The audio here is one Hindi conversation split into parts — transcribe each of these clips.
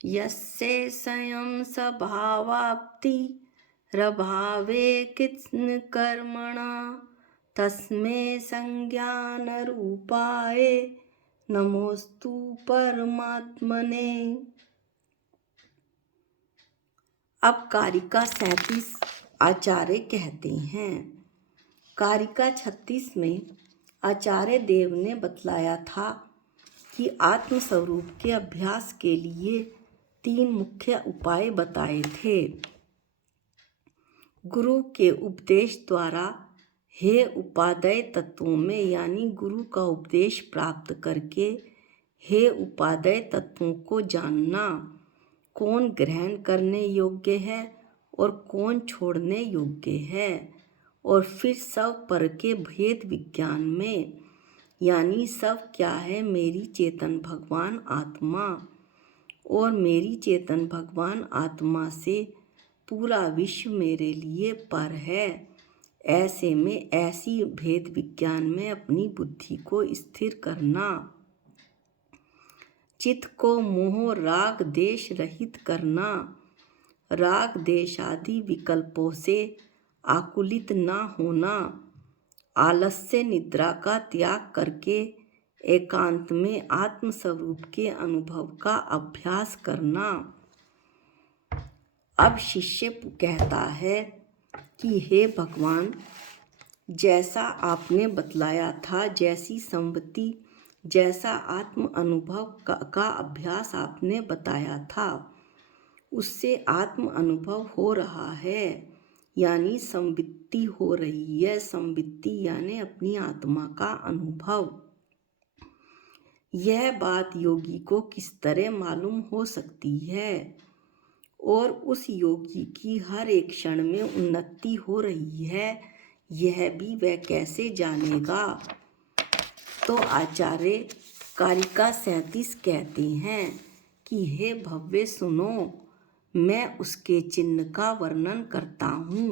यस्य स्वयं स्वभावाप्ति रभावे कित्न कर्मणा तस्मै संज्ञानरूपाय नमोस्तु परमात्मने। अब कारिका 37 आचार्य कहते हैं। कारिका 36 में आचार्य देव ने बतलाया था कि आत्मस्वरूप के अभ्यास के लिए 3 मुख्य उपाय बताए थे। गुरु के उपदेश द्वारा हे उपादेय तत्वों में, यानी गुरु का उपदेश प्राप्त करके हे उपादेय तत्वों को जानना, कौन ग्रहण करने योग्य है और कौन छोड़ने योग्य है। और फिर सब पर के भेद विज्ञान में, यानी सब क्या है, मेरी चेतन भगवान आत्मा और मेरी चेतन भगवान आत्मा से पूरा विश्व मेरे लिए पर है। ऐसे में ऐसी भेद विज्ञान में अपनी बुद्धि को स्थिर करना, चित्त को मोह राग देश रहित करना, राग देश आदि विकल्पों से आकुलित ना होना, आलस्य निद्रा का त्याग करके एकांत में आत्मस्वरूप के अनुभव का अभ्यास करना। अब शिष्य कहता है कि हे भगवान, जैसा आपने बतलाया था, जैसी संपत्ति, जैसा आत्म अनुभव का अभ्यास आपने बताया था, उससे आत्म अनुभव हो रहा है, यानी संवित्ति हो रही है। संवित्ति यानी अपनी आत्मा का अनुभव। यह बात योगी को किस तरह मालूम हो सकती है और उस योगी की हर एक क्षण में उन्नति हो रही है, यह भी वह कैसे जानेगा। तो आचार्य कारिका 37 कहते हैं कि हे भव्य सुनो, मैं उसके चिन्ह का वर्णन करता हूँ।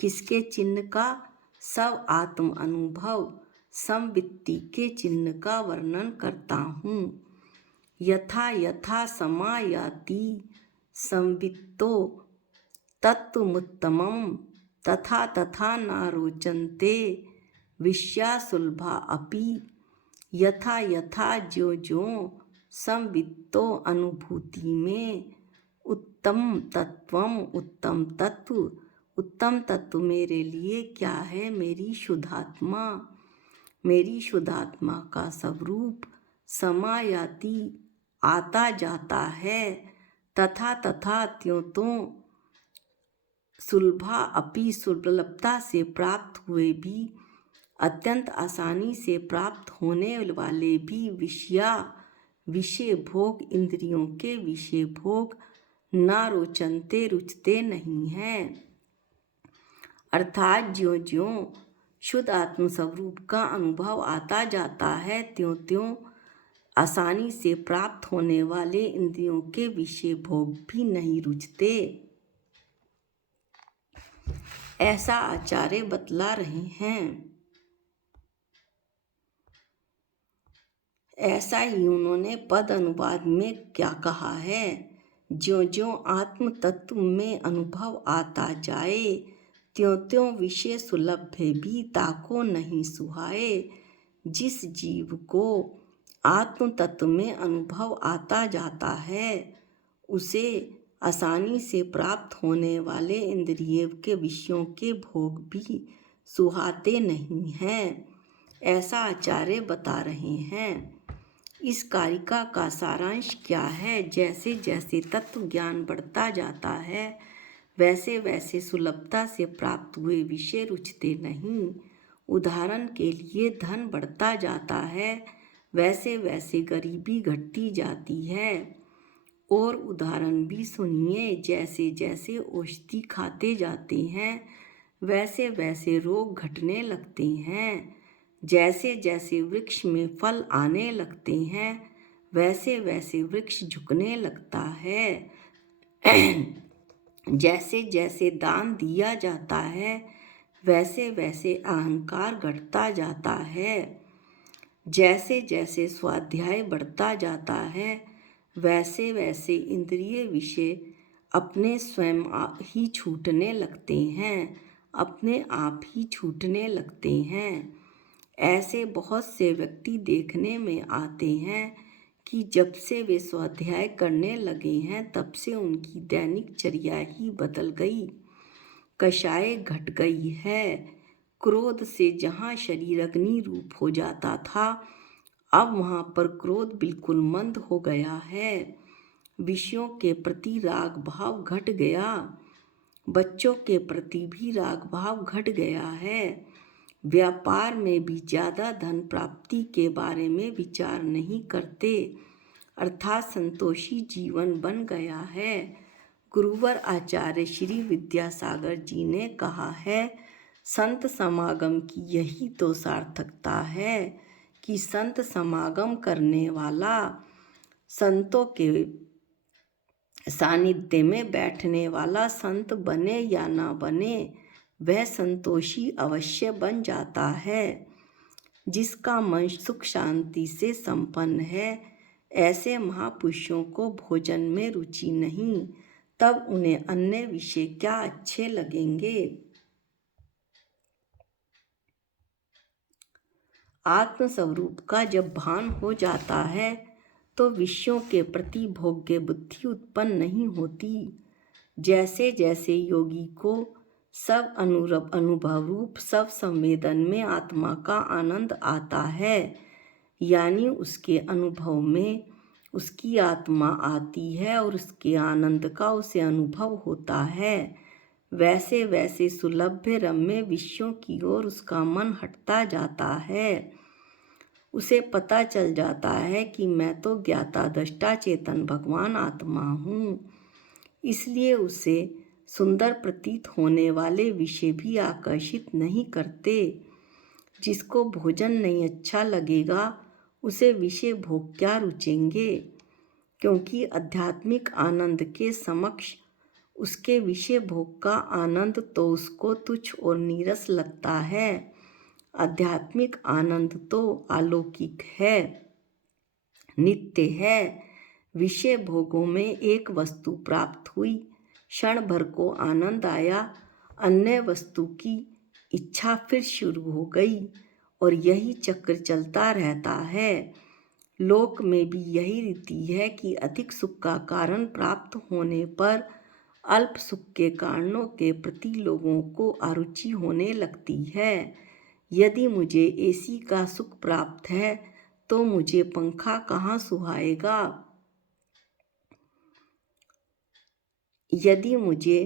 किसके चिन्ह का? सब आत्म अनुभव संवित्ति के चिन्ह का वर्णन करता हूँ। यथा यथा समायाति संवित्तो तत्त्वमुत्तमं तथा तथा न रोचन्ते विषया सुलभा अपि। यथा यथा ज्यों ज्यों संवित्तो अनुभूति में उत्तम तत्व मेरे लिए क्या है? मेरी शुद्धात्मा, मेरी शुद्धात्मा का स्वरूप समायाति आता जाता है, तथा तथा त्यों त्यों सुलभा अपि सुलभता से प्राप्त हुए भी, अत्यंत आसानी से प्राप्त होने वाले भी विषय भोग, इंद्रियों के विषय भोग ना रोचनते रुचते नहीं हैं। अर्थात ज्यों ज्यों शुद्ध आत्म स्वरूप का अनुभव आता जाता है, त्यों त्यों आसानी से प्राप्त होने वाले इंद्रियों के विषय भोग भी नहीं रुचते। ऐसा आचार्य बतला रहे हैं। ऐसा ही उन्होंने पद अनुवाद में क्या कहा है? ज्यों ज्यों आत्म तत्व में अनुभव आता जाए, त्यों त्यों विषय सुलभ्य भी ताको नहीं सुहाए। जिस जीव को आत्म तत्व में अनुभव आता जाता है, उसे आसानी से प्राप्त होने वाले इंद्रिय के विषयों के भोग भी सुहाते नहीं हैं। ऐसा आचार्य बता रहे हैं। इस कारिका का सारांश क्या है? जैसे जैसे तत्व ज्ञान बढ़ता जाता है, वैसे वैसे सुलभता से प्राप्त हुए विषय रुचते नहीं। उदाहरण के लिए धन बढ़ता जाता है, वैसे वैसे गरीबी घटती जाती है। और उदाहरण भी सुनिए, जैसे जैसे औषधि खाते जाते हैं, वैसे वैसे रोग घटने लगते हैं। जैसे जैसे वृक्ष में फल आने लगते हैं, वैसे वैसे वृक्ष झुकने लगता है। जैसे जैसे दान दिया जाता है, वैसे वैसे अहंकार घटता जाता है। जैसे जैसे स्वाध्याय बढ़ता जाता है, वैसे वैसे इंद्रिय विषय अपने स्वयं ही छूटने लगते हैं, अपने आप ही छूटने लगते हैं। ऐसे बहुत से व्यक्ति देखने में आते हैं कि जब से वे स्वाध्याय करने लगे हैं तब से उनकी दैनिक चर्या ही बदल गई, कषाय घट गई है। क्रोध से जहाँ शरीर अग्नि रूप हो जाता था, अब वहाँ पर क्रोध बिल्कुल मंद हो गया है। विषयों के प्रति राग भाव घट गया, बच्चों के प्रति भी राग भाव घट गया है। व्यापार में भी ज़्यादा धन प्राप्ति के बारे में विचार नहीं करते, अर्थात संतोषी जीवन बन गया है। गुरुवर आचार्य श्री विद्यासागर जी ने कहा है, संत समागम की यही तो सार्थकता है कि संत समागम करने वाला, संतों के सानिध्य में बैठने वाला संत बने या ना बने, वह संतोषी अवश्य बन जाता है। जिसका मन सुख शांति से संपन्न है, ऐसे महापुरुषों को भोजन में रुचि नहीं, तब उन्हें अन्य विषय क्या अच्छे लगेंगे। आत्मस्वरूप का जब भान हो जाता है तो विषयों के प्रति भोग्य बुद्धि उत्पन्न नहीं होती। जैसे जैसे योगी को सब अनुभव रूप सब संवेदन में आत्मा का आनंद आता है, यानी उसके अनुभव में उसकी आत्मा आती है और उसके आनंद का उसे अनुभव होता है, वैसे वैसे सुलभ्य रम्य विषयों की ओर उसका मन हटता जाता है। उसे पता चल जाता है कि मैं तो ज्ञाता दृष्टा चेतन भगवान आत्मा हूँ। इसलिए उसे सुंदर प्रतीत होने वाले विषय भी आकर्षित नहीं करते। जिसको भोजन नहीं अच्छा लगेगा, उसे विषय भोग क्या रुचेंगे, क्योंकि आध्यात्मिक आनंद के समक्ष उसके विषय भोग का आनंद तो उसको तुच्छ और नीरस लगता है। आध्यात्मिक आनंद तो अलौकिक है, नित्य है। विषय भोगों में एक वस्तु प्राप्त हुई, क्षण भर को आनंद आया, अन्य वस्तु की इच्छा फिर शुरू हो गई और यही चक्र चलता रहता है। लोक में भी यही रीति है कि अधिक सुख का कारण प्राप्त होने पर अल्प सुख के कारणों के प्रति लोगों को अरुचि होने लगती है। यदि मुझे एसी का सुख प्राप्त है तो मुझे पंखा कहाँ सुहाएगा। यदि मुझे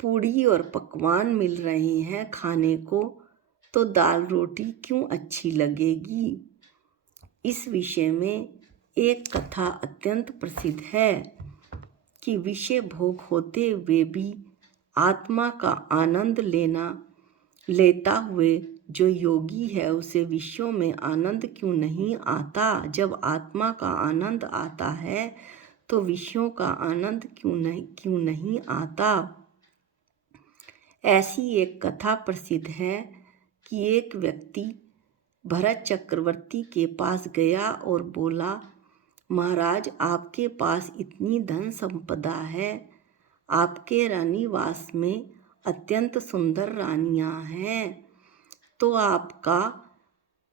पूड़ी और पकवान मिल रहे हैं खाने को, तो दाल रोटी क्यों अच्छी लगेगी। इस विषय में एक कथा अत्यंत प्रसिद्ध है कि विषय भोग होते हुए भी आत्मा का आनंद लेता हुए जो योगी है उसे विषयों में आनंद क्यों नहीं आता। जब आत्मा का आनंद आता है तो विषयों का आनंद क्यों नहीं आता। ऐसी एक कथा प्रसिद्ध है कि एक व्यक्ति भरत चक्रवर्ती के पास गया और बोला, महाराज आपके पास इतनी धन संपदा है, आपके रानीवास में अत्यंत सुंदर रानियां हैं, तो आपका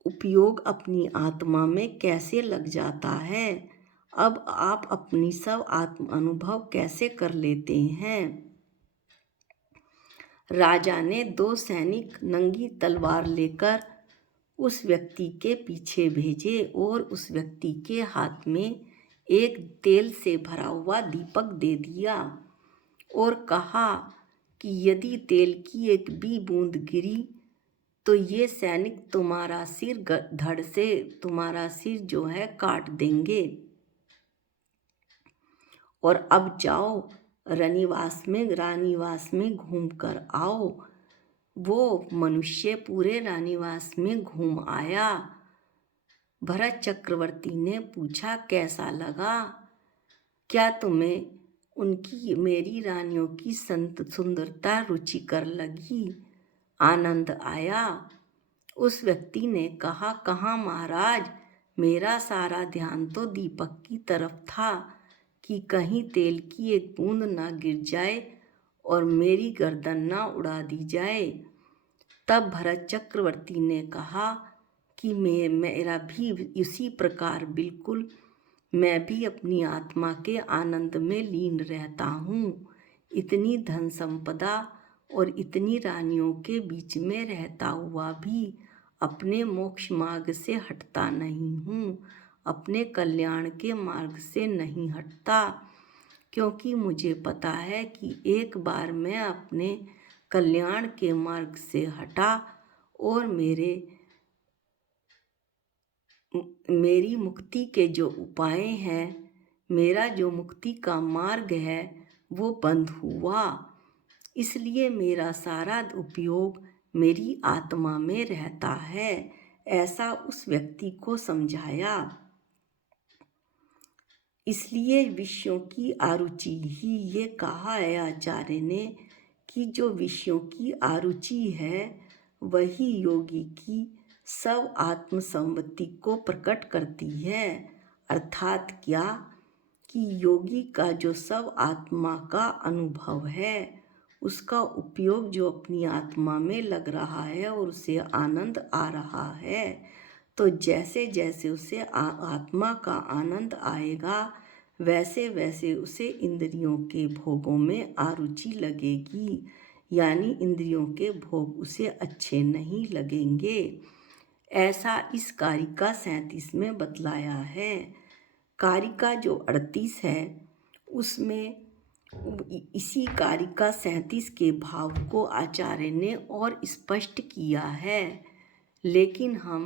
उपयोग अपनी आत्मा में कैसे लग जाता है। अब आप अपनी सब आत्म अनुभव कैसे कर लेते हैं। राजा ने 2 सैनिक नंगी तलवार लेकर उस व्यक्ति के पीछे भेजे और उस व्यक्ति के हाथ में एक तेल से भरा हुआ दीपक दे दिया और कहा कि यदि तेल की एक भी बूंद गिरी तो ये सैनिक तुम्हारा सिर धड़ से तुम्हारा सिर जो है काट देंगे। और अब जाओ रानीवास में घूम कर आओ। वो मनुष्य पूरे रानीवास में घूम आया। भरत चक्रवर्ती ने पूछा, कैसा लगा, क्या तुम्हें उनकी मेरी रानियों की सुंदरता रुचिकर लगी, आनंद आया। उस व्यक्ति ने कहा, कहाँ महाराज, मेरा सारा ध्यान तो दीपक की तरफ था कि कहीं तेल की एक बूंद ना गिर जाए और मेरी गर्दन ना उड़ा दी जाए। तब भरत चक्रवर्ती ने कहा कि मेरा भी इसी प्रकार बिल्कुल, मैं भी अपनी आत्मा के आनंद में लीन रहता हूँ। इतनी धन संपदा और इतनी रानियों के बीच में रहता हुआ भी अपने मोक्ष मार्ग से हटता नहीं हूँ, अपने कल्याण के मार्ग से नहीं हटता, क्योंकि मुझे पता है कि एक बार मैं अपने कल्याण के मार्ग से हटा और मेरी मुक्ति के जो उपाय हैं, मेरा जो मुक्ति का मार्ग है वो बंद हुआ। इसलिए मेरा सारा उपयोग मेरी आत्मा में रहता है, ऐसा उस व्यक्ति को समझाया। इसलिए विषयों की आरुचि ही, ये कहा है आचार्य ने कि जो विषयों की आरुचि है वही योगी की सब आत्मसंपत्ति को प्रकट करती है। अर्थात क्या कि योगी का जो सब आत्मा का अनुभव है उसका उपयोग जो अपनी आत्मा में लग रहा है और उसे आनंद आ रहा है, तो जैसे जैसे उसे आत्मा का आनंद आएगा वैसे वैसे उसे इंद्रियों के भोगों में आरुचि लगेगी, यानी इंद्रियों के भोग उसे अच्छे नहीं लगेंगे। ऐसा इस कारिका 37 में बतलाया है। कारिका जो 38 है उसमें इसी कारिका 37 के भाव को आचार्य ने और स्पष्ट किया है, लेकिन हम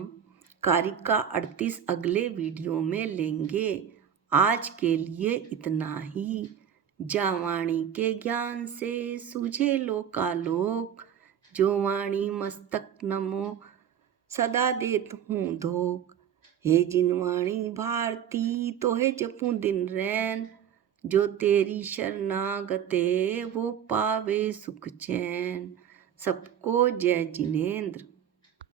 कारिका 38 अगले वीडियो में लेंगे। आज के लिए इतना ही। जा वाणी के ज्ञान से सूझे लोकालोक, जो वाणी मस्तक नमो सदा देत हूँ धोख। हे जिनवाणी भारती तोहे जपूं दिन रैन, जो तेरी शरणागते वो पावे सुख चैन। सबको जय जिनेंद्र।